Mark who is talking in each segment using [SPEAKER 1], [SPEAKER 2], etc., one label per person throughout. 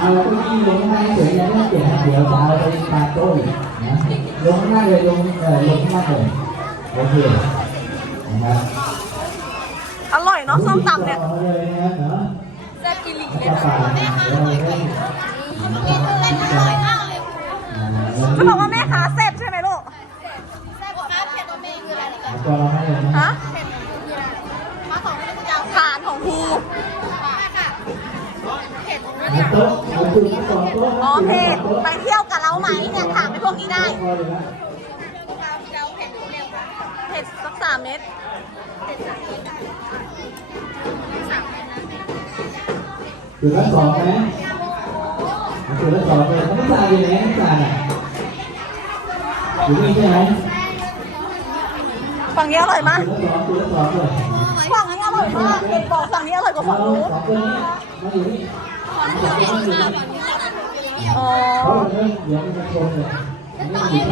[SPEAKER 1] เอาเก้าอี้ลงข้างล่างเฉยยังไม่เปลี่ยนเดี๋ยวจะเอาไปตาโต้อีกนะลงข้างล่างเลยลงข้างล่างเลยโอเคนะครับ
[SPEAKER 2] อร่อยเนาะส้มตำเนี่ย
[SPEAKER 1] อาเลยนะครับเนาะ
[SPEAKER 2] แซ่บกิลิ
[SPEAKER 1] จะ
[SPEAKER 2] เลยนะ
[SPEAKER 1] ฝากเดี๋ยวเราได้
[SPEAKER 2] เขาบอกว่าแม่ค้าแซ่บใช่ไหมลูก
[SPEAKER 1] ก็เราให้เลยนะ
[SPEAKER 2] ฮะฐานของครู
[SPEAKER 1] โต๊ะเอาจุดมาสองโต๊ะ
[SPEAKER 2] อ๋อเพจไปเที่ยวกับเราไหมเนี่ยถามไปพวกนี้ได้เผ็ดสัก3 เม็ด
[SPEAKER 1] จุดละสองนะจุดละสองเลยน้ำตาอยู่ไหนน้ำตาอยู่นี่ใช่ไหม
[SPEAKER 2] ฝั่งนี้อร่อยมาก
[SPEAKER 1] จุดละสองเลย
[SPEAKER 2] ฝั่งนี้อร่อยมากเห็นบอกฝั่งนี้อร่อยกว่าฝั่งนู้น
[SPEAKER 1] สองคนนี้มาอยู่นี่
[SPEAKER 2] อ๋อ
[SPEAKER 1] เพราะเดี๋ยวมันจะชนเลยไม่ดี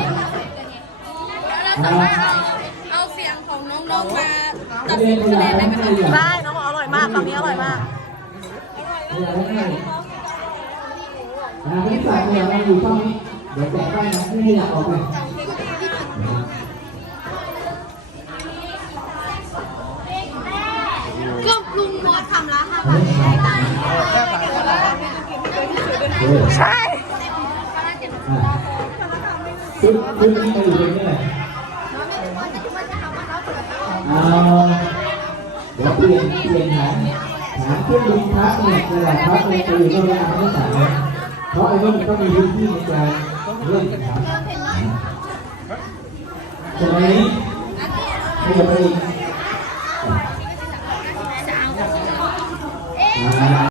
[SPEAKER 3] เอาเสียงของน้องๆมาตัด
[SPEAKER 1] เรี
[SPEAKER 3] สิ
[SPEAKER 1] ย
[SPEAKER 3] น
[SPEAKER 1] น
[SPEAKER 3] คะ
[SPEAKER 1] เว
[SPEAKER 3] แน
[SPEAKER 1] ลาน
[SPEAKER 3] ได้ไหมคะ
[SPEAKER 2] ได้น้องบอกอร่อยมากฝั่งนี้อร่อยมาก
[SPEAKER 1] ที่สามเนี่ยเราอยู่ช่องนี้เดี๋ยวแจกได้นะไม่อยากออกเลย
[SPEAKER 3] ก็ลุงมอสทำละ5 บาท
[SPEAKER 2] ใช่
[SPEAKER 1] ชุดนี้มาอยู่ตรงนี้แหละเดี๋ยวเปลี่ยนหาเครื่องบินพักเนี่ยระดับพักเนี่ยจะอยู่ตรงนี้ไม่ต่างเลยเพราะไอ้นี่มันต้องมีพื้นที่ในการเล่นครับตรงนี้ไม่จะไปอีก